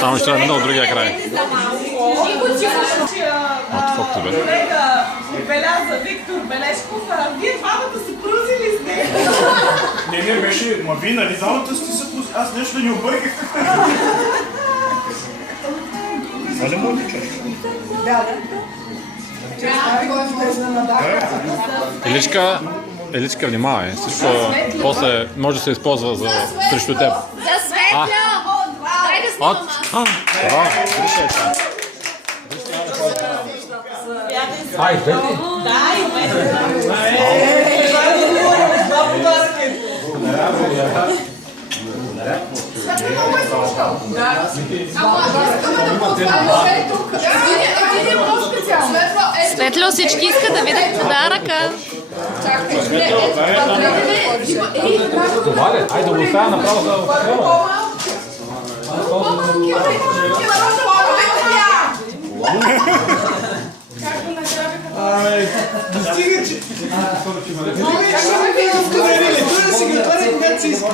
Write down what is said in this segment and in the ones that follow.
Само ще трябва да от другия край. От бе. Колега отбеляза Виктор Белешков, вие двамата съпрузи ли сте? Не, беше, ма вие нали двамата сте съпрузи, аз нещо да ни обърках. Това не може чаш. Да. Еличка, внимавай. После може да се използва срещу теб. За Светля! Дай да снимам. Това, вижте това. Ай, двете? Да, и двете. Светло, всички искат да видят подаръка. Това ли? Айде да го оставя направо за отстрела. Достига, че... Той да си ги отваря, когато си иска.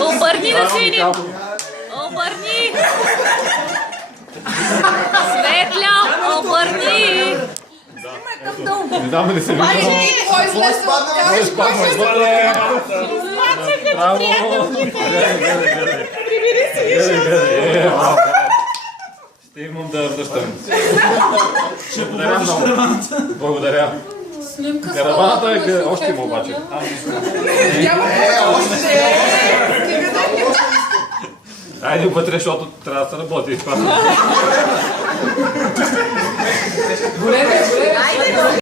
Обърни да си видим. Обърни. Светля, обърни. Не дам ли се вижда? Браво! Ще имам да връщам. Благодаря. Караваната е още има обаче. Айде вътре, защото трябва да се работи.